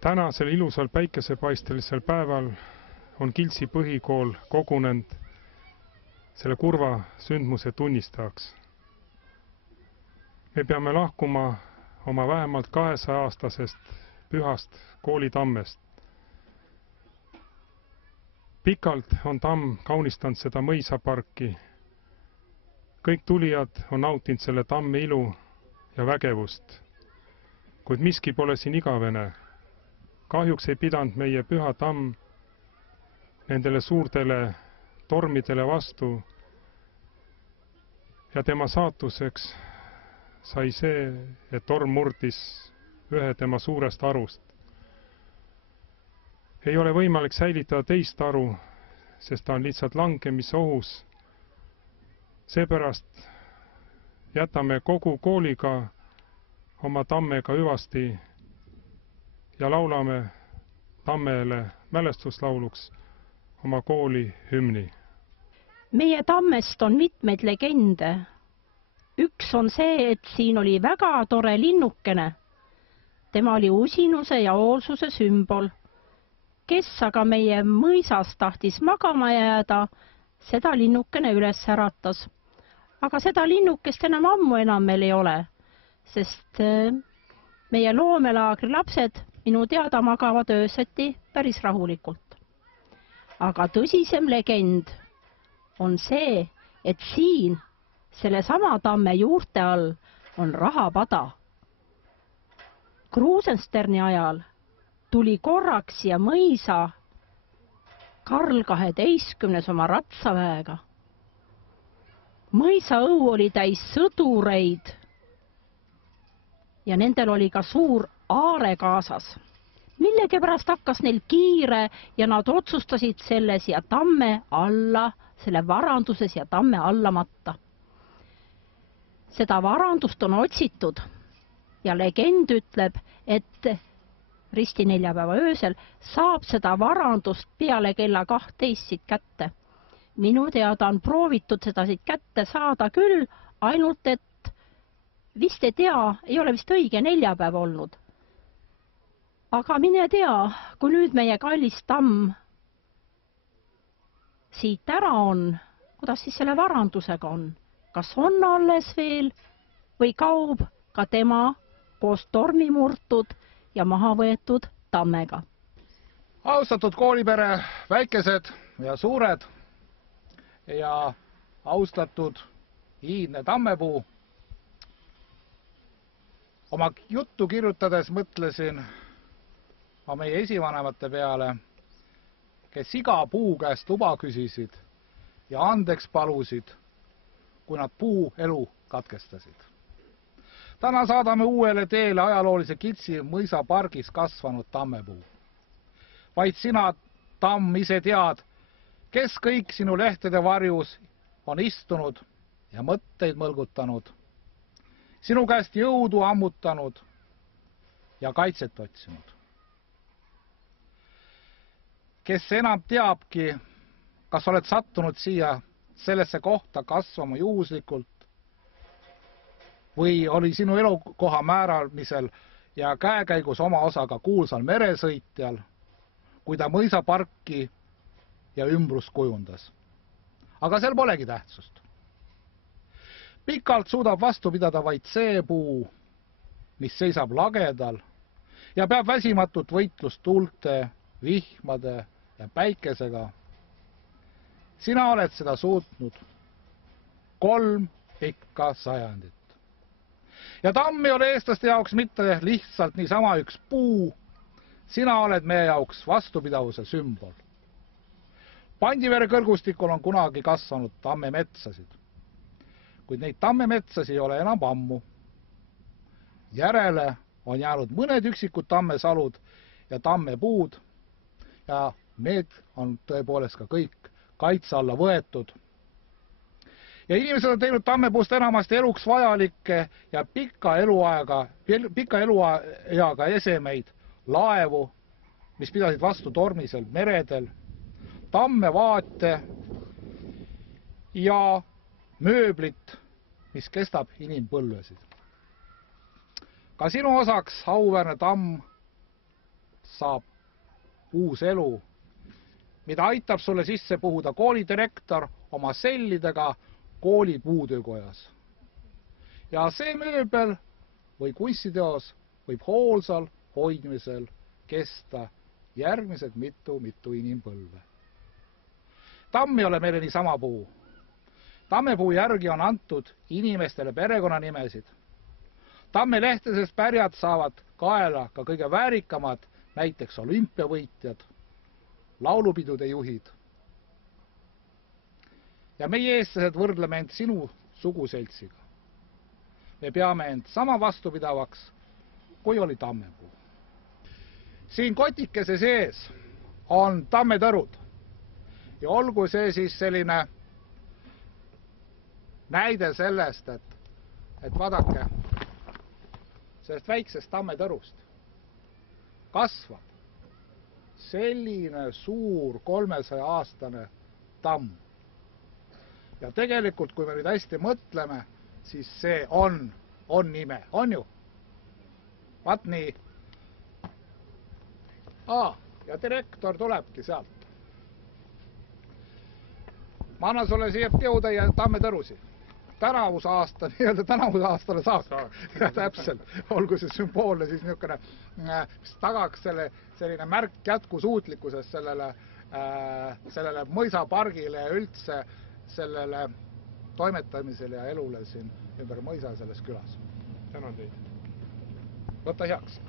Tänasel ilusal päikesepaistelisel päeval on Kiltsi põhikool kogunenud selle kurva sündmuse tunnistajaks. Me peame lahkuma oma vähemalt 200-aastasest pühast koolitammest. Pikalt on tamm kaunistanud seda mõisaparki. Kõik tulijad on nautinud selle tamme ilu ja vägevust, kuid miski pole siin igavene. Kahjuks ei pidanud meie püha tamm nendele suurtele tormidele vastu ja tema saatuseks sai see, et torm murdis ühe tema suurest arust. Ei ole võimalik säilitada teist aru, sest ta on lihtsalt langemisohus. Seepärast jätame kogu kooliga oma tammega hüvasti ja laulame tammele mälestuslauluks oma kooli hümni. Meie tammest on mitmeid legende. Üks on see, et siin oli väga tore linnukene. Tema oli usinuse ja hoolsuse sümbol. Kes aga meie mõisas tahtis magama jääda, seda linnukene üles äratas. Aga seda linnukest ammu enam meil ei ole, sest meie loomelaagri lapsed minu teada magavad ööseti päris rahulikult. Aga tõsisem legend on see, et siin, sellesama tamme juurte all, on rahapada. Kruusensterni ajal tuli korraks siia mõisa Karl 12. oma ratsaväega. Mõisaõu oli täis sõdureid ja nendel oli ka suur aare kaasas. Millegipärast hakkas neil kiire ja nad otsustasid selle siia tamme alla, selle varanduse siia tamme alla matta. Seda varandust on otsitud ja legend ütleb, et ristineljapäeva öösel saab seda varandust peale kella 12 siit kätte. Minu teada on proovitud seda siit kätte saada küll, ainult et vist ei tea, ei ole vist õige neljapäev olnud. Aga mine tea, kui nüüd meie kallis tamm siit ära on, kuidas siis selle varandusega on? Kas on alles veel või kaob ka tema koos tormimurtud ja maha võetud tammega? Austatud koolipere, väikesed ja suured ja austatud iidne tammepuu. Oma juttu kirjutades mõtlesin meie esivanemate peale, kes iga puu käest luba küsisid ja andeks palusid, kui nad puu elu katkestasid. Täna saadame uuele teele ajaloolise Kiltsi mõisapargis kasvanud tammepuu. Vaid sina, tamm, ise tead, kes kõik sinu lehtede varjus on istunud ja mõtteid mõlgutanud, sinu käest jõudu ammutanud ja kaitset otsinud. Kes enam teabki, kas oled sattunud siia sellesse kohta kasvama juhuslikult või oli sinu elukoha määramisel ja käekäigus oma osaga kuulsal meresõitjal, kui ta mõisaparki ja ümbrust kujundas. Aga seal polegi tähtsust. Pikalt suudab vastu pidada vaid see puu, mis seisab lagedal ja peab väsimatut võitlust tuulte, vihmade ja päikesega. Sina oled seda suutnud 3 pikka sajandit. Ja tamm ei ole eestlaste jaoks mitte lihtsalt niisama üks puu, sina oled meie jaoks vastupidavuse sümbol. Pandivere kõrgustikul on kunagi kasvanud tammemetsasid, kuid neid tammemetsasid ei ole enam ammu. Järele on jäänud mõned üksikud tammesalud ja tammepuud ja need on tõepoolest ka kõik kaitse alla võetud. Ja inimesed on teinud tammepuust enamasti eluks vajalikke ja pika elueaga esemeid, laevu, mis pidasid vastu tormisel meredel, tammevaate ja mööblit, mis kestab inimpõlvesid. Ka sinu osaks, auväärne tamm, saab uus elu, mida aitab sulle sisse puhuda koolidirektor oma sellidega kooli puutöökojas. Ja see mööbel või kunstiteos võib hoolsal hoidmisel kesta järgmised mitu inimpõlve. Tamm ei ole meile niisama puu. Tammepuu järgi on antud inimestele perekonnanimesid. Tammelehtesest pärjad saavad kaela ka kõige väärikamad, näiteks olümpiavõitjad, laulupidude juhid. Ja meie eestlased võrdleme end sinu suguseltsiga. Me peame end sama vastupidavaks, kui oli tammepuu. Siin kotikese sees on tammetõrud. Ja olgu see siis selline näide sellest, et vaadake, sellest väiksest tammetõrust kasvab selline suur 300-aastane tamm. Ja tegelikult, kui me nüüd hästi mõtleme, siis see on ime, on ju? Vaat nii. Ja direktor tulebki sealt. Ma annan sulle siia teotäie tammetõrusi. Tänavuse aastale saak. Ja täpselt, olgu see sümboolne siis niisugune, mis tagaks selline märk jätkusuutlikkusest sellele mõisapargile ja üldse sellele toimetamisele ja elule siin ümber mõisa selles külas. Tänan teid. Võta heaks.